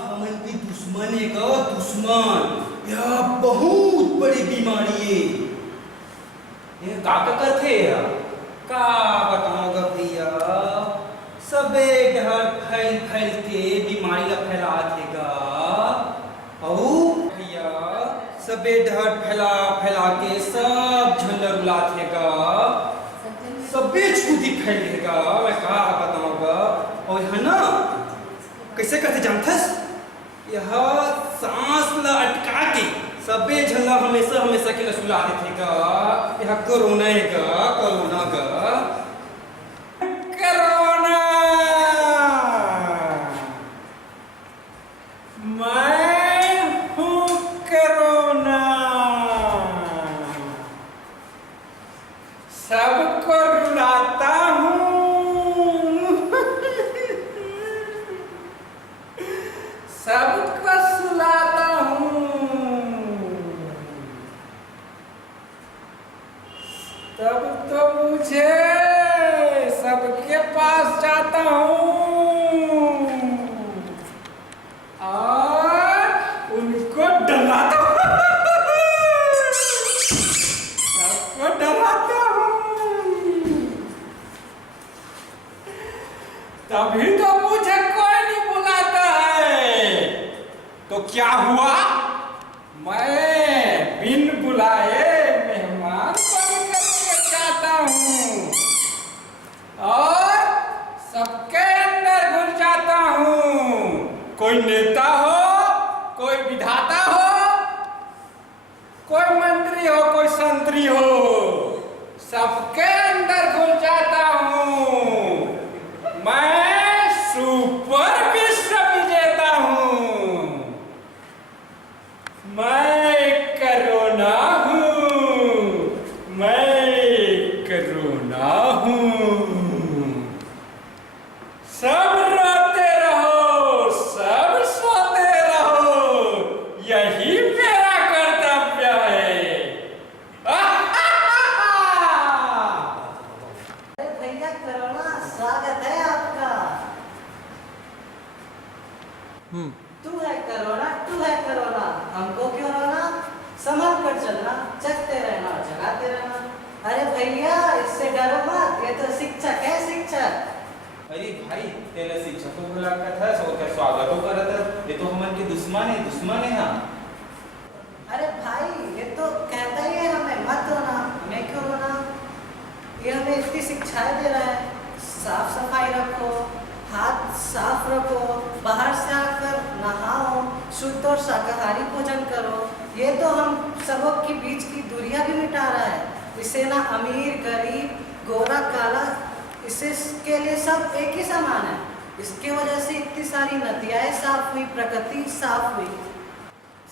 हमन की दुश्मन है का दुश्मन। यह बहुत बड़ी बीमारी है। ये का करते है का बताऊंगा भैया। सबे डर फैल फैल के बीमारी ला फैला देगा। और भैया सबे डर फैला फैला के सब झल्लर उला देगा। सबे छूती फैलेगा। मैं का बताऊंगा। और है ना कैसे करते जानथस। यह सांस ला अटका के सबे झल्ला हमेशा हमेशा के लसुला देगा। यह कोरोना है का कोरोना का कोरोना। मैं हूँ कोरोना। सबको रुलाता हूँ। सबको सुलाता हूँ। तब तो मुझे सबके पास जाता हूँ और उनको डराता हूँ। सबको डराता हूँ। तभी तो मुझे कोई नहीं बुलाता है। तो क्या हुआ मैं बिन बुलाए मेहमान बन करके जाता हूँ और सबके अंदर घुस जाता हूँ। कोई नेता हो, कोई विधाता हो, कोई मंत्री हो, कोई संतरी हो, सबके अंदर घुस जाता हूँ। मैं सुपर विश्व विजेता हूँ। मैं कोरोना हूँ। मैं कोरोना हूँ। सब रोते रहो, सब सोते रहो, यही मेरा कर्तव्य है। अरे भैया कोरोना स्वागत है आपका। तू है कोरोना, तू है कोरोना, हमको क्यों रोना। संभल कर चलना, जगते रहना और जगाते रहना। अरे भैया इससे डरो मत, ये तो शिक्षक है शिक्षक। अरे भाई तेरा शिक्षक को बुला कर था सो क्या स्वागत हो कर था। ये तो हमन के दुश्मन है हाँ। अरे भाई ये तो कहता ही है हमें मत रोना, हमें क्यों रोना। ये हमें इतनी शिक्षाएं दे रहा है। साफ सफाई रखो, हाथ साफ रखो, बाहर से आकर नहाओ, शुद्ध और शाकाहारी भोजन करो। ये तो हम सबों के बीच की दूरियां भी मिटा रहा है। इससे ना अमीर गरीब गोरा काला इसके लिए सब एक ही समान है। इसके वजह से इतनी सारी नदियाँ साफ हुई, प्रकृति साफ हुई।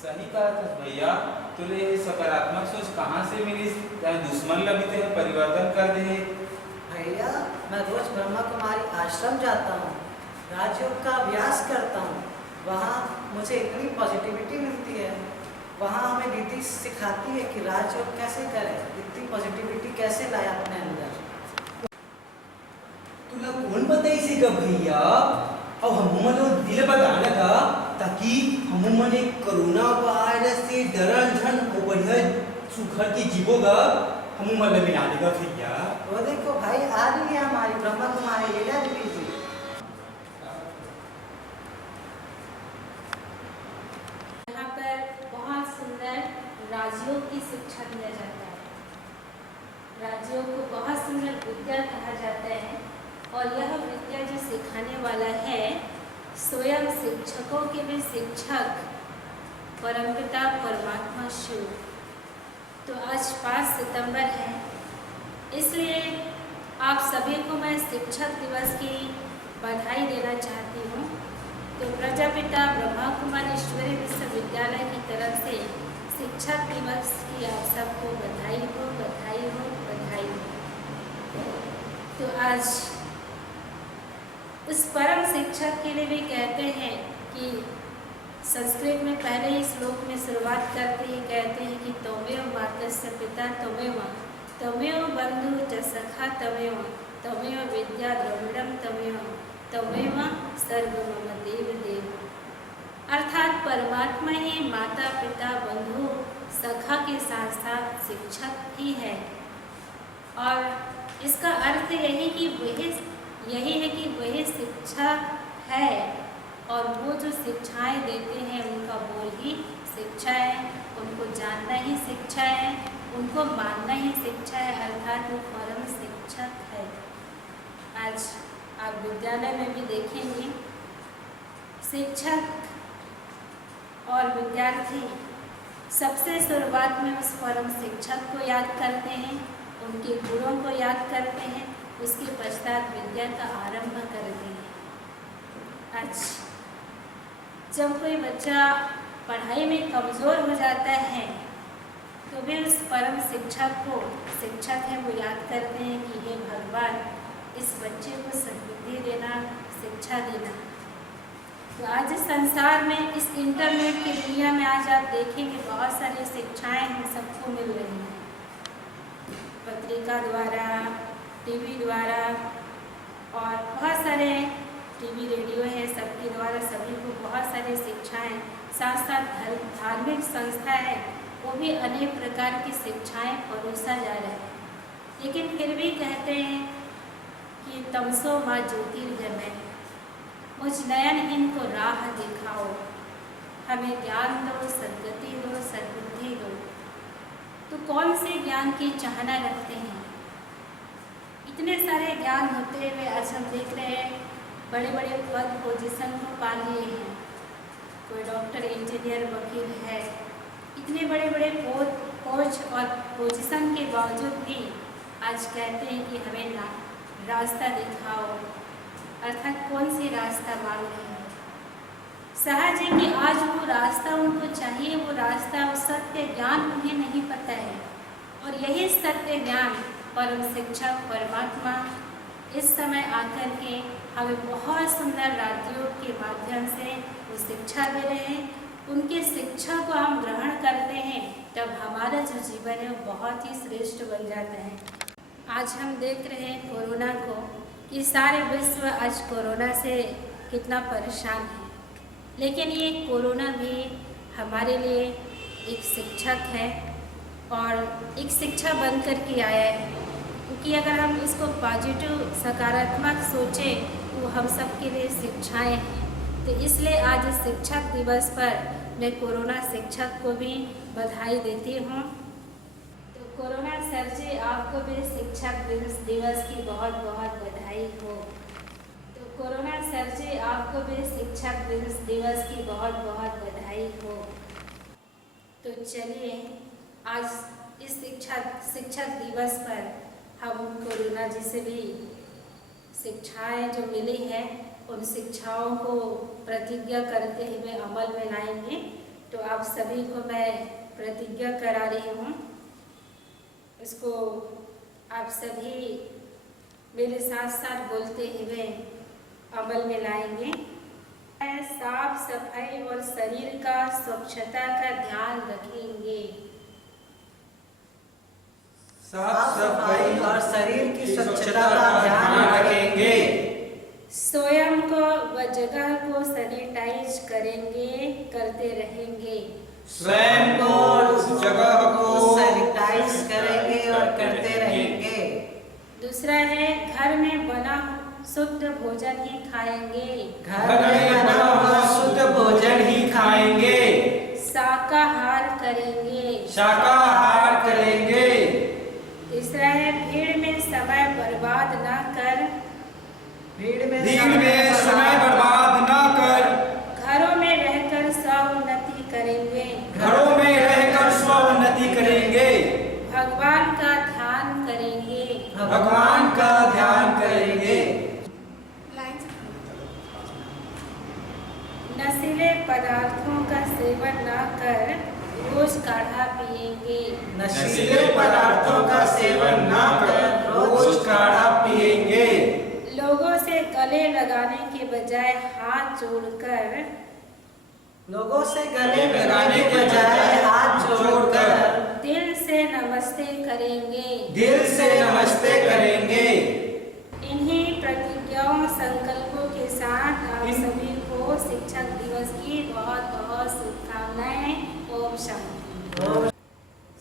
सही कहा था भैया। तुले सकारात्मक सोच कहाँ से मिली। चाहे दुश्मन लगे थे परिवर्तन कर दे। भैया मैं रोज ब्रह्मा कुमारी आश्रम जाता हूँ, राजयोग का अभ्यास करता हूँ। वहाँ मुझे इतनी पॉजिटिविटी मिलती है। वहाँ हमें दीदी सिखाती है कि राजयोग कैसे करें, इतनी पॉजिटिविटी कैसे लाए अपने अंदर। तुला कौन बताई से का भैया। अब हम मन दिल बताने का ताकि हम मन कोरोना वायरस से डरन झन और बढ़िया सुखर की जीवोगा हम मन मिला देगा भैया। वो देखो भाई आ रही है हमारी ब्रह्मा कुमारी लीला दीदी जी। यहाँ पर बहुत सुंदर राजयोग की शिक्षा दिया जाता है। राजयोग को बहुत सुंदर विद्या कहा जाता है और यह विद्या जो सिखाने वाला है स्वयं शिक्षकों के भी शिक्षक परमपिता परमात्मा शिव। तो आज 5 सितंबर है, इसलिए आप सभी को मैं शिक्षक दिवस की बधाई देना चाहती हूँ। तो प्रजापिता ब्रह्मा कुमारी ईश्वरी विश्वविद्यालय की तरफ से शिक्षक दिवस की आप सबको बधाई हो, बधाई हो, बधाई हो। तो आज उस परम शिक्षक के लिए भी कहते हैं कि संस्कृत में पहले ही श्लोक में शुरुआत करते ही कहते हैं कि त्वमेव मातस्य पिता त्वमेव, त्वमेव बंधु च सखा त्वमेव, त्वमेव विद्या द्रविड़म त्वमेव, त्वमेव सर्वमम देव देव। अर्थात परमात्मा ही माता पिता बंधु सखा के साथ साथ शिक्षक भी है। और इसका अर्थ यही है कि वही शिक्षा है और वो जो शिक्षाएं देते हैं उनका बोल ही शिक्षा है, उनको जानना ही शिक्षा है, उनको मानना ही शिक्षा है, अर्थात वो परम शिक्षक है। आज आप विद्यालय में भी देखेंगे शिक्षक और विद्यार्थी सबसे शुरुआत में उस परम शिक्षक को याद करते हैं, उनके गुणों को याद करते हैं, उसके पश्चात विद्या का आरंभ करते हैं। आज जब कोई बच्चा पढ़ाई में कमज़ोर हो जाता है तो वे उस परम शिक्षक है वो याद करते हैं कि हे भगवान, इस बच्चे को सद्बुद्धि देना, शिक्षा देना। तो आज इस संसार में, इस इंटरनेट की दुनिया में आज आप देखेंगे बहुत सारी शिक्षाएं हम सबको मिल रही हैं, पत्रिका द्वारा, टीवी द्वारा, और बहुत सारे टीवी रेडियो है, सबके द्वारा सभी को बहुत सारी शिक्षाएं, साथ साथ धार्मिक संस्था है वो भी अनेक प्रकार की शिक्षाएं परोसा जा रहे हैं। लेकिन फिर भी कहते हैं कि तमसो माँ ज्योतिर्गमय, मुझ नयनहीन को राह दिखाओ, हमें ज्ञान दो, सद्गति दो, सद्बुद्धि दो। तो कौन से ज्ञान की चाहना रखते हैं? इतने सारे ज्ञान होते हुए आज हम देख रहे हैं बड़े बड़े पद पोजीशन को पा लिए हैं, कोई डॉक्टर, इंजीनियर, वकील है, इतने बड़े बड़े पोस्ट और पोजीशन के बावजूद भी आज कहते हैं कि हमें रास्ता दिखाओ, अर्थात कौन सी रास्ता मांग रहे हैं। सहज है कि आज वो रास्ता उनको चाहिए, वो रास्ता, वो सत्य ज्ञान उन्हें नहीं पता है, और यही सत्य ज्ञान परम शिक्षक परमात्मा इस समय आकर के हमें बहुत सुंदर राजयोग के माध्यम से वो शिक्षा दे रहे हैं। उनके शिक्षा को हम ग्रहण करते हैं तब हमारा जो जीवन है वो बहुत ही श्रेष्ठ बन जाता है। आज हम देख रहे हैं कोरोना को, कि सारे विश्व आज कोरोना से कितना परेशान है, लेकिन ये कोरोना भी हमारे लिए एक शिक्षक है और एक शिक्षा बन कर के आया है। क्योंकि अगर हम इसको पॉजिटिव, सकारात्मक सोचें तो हम सब के लिए शिक्षाएँ हैं। तो इसलिए आज शिक्षक दिवस पर मैं कोरोना शिक्षक को भी बधाई देती हूँ। तो कोरोना सर जी, आपको भी शिक्षक दिवस की बहुत बहुत बधाई हो। तो कोरोना सर जी, आपको भी शिक्षक दिवस की बहुत बहुत बधाई हो। तो चलिए आज इस शिक्षक दिवस पर हम कोरोना जी से भी शिक्षाएं जो मिली हैं उन शिक्षाओं को प्रतिज्ञा करते हुए अमल में लाएंगे। तो आप सभी को मैं प्रतिज्ञा करा रही हूँ, इसको आप सभी मेरे साथ साथ बोलते हुए अमल में लाएंगे। साफ सफाई और शरीर का स्वच्छता का ध्यान रखेंगे। साफ सफाई और शरीर की स्वच्छता का ध्यान रखेंगे। स्वयं को व जगह को सैनिटाइज करते रहेंगे। स्वयं को उस जगह को सैनिटाइज करेंगे और करते रहेंगे। दूसरा है घर में बना शुद्ध भोजन ही खाएंगे। घर में बना हुआ शुद्ध भोजन ही खाएंगे। शाकाहार करेंगे। शाकाहार करेंगे। तीसरा है भीड़ में समय बर्बाद न कर। भीड़ में समय बर्बाद न कर घरों में रहकर स्वोन्नति करेंगे। घरों में रहकर स्वोन्नति करेंगे। भगवान का ध्यान करेंगे। भगवान का ध्यान करेंगे। नशीले पदार्थों का सेवन न कर रोज काढ़ा पिएंगे। नशीले पदार्थों का सेवन न कर रोज काढ़ा पिएंगे। लोगों से गले लगाने के बजाय हाथ जोड़कर हाथ जोड़कर दिल से नमस्ते करेंगे। दिल से नमस्ते करेंगे। इन्हीं प्रतिज्ञाओं संकल्पों के साथ आप सभी को शिक्षक दिवस की बहुत बहुत शुभकामनाएं। ओम शांति।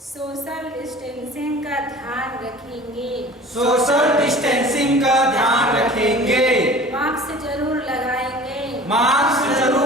सोशल डिस्टेंसिंग का ध्यान रखेंगे। सोशल डिस्टेंसिंग का ध्यान रखेंगे। मास्क जरूर लगाएंगे। मास्क जरूर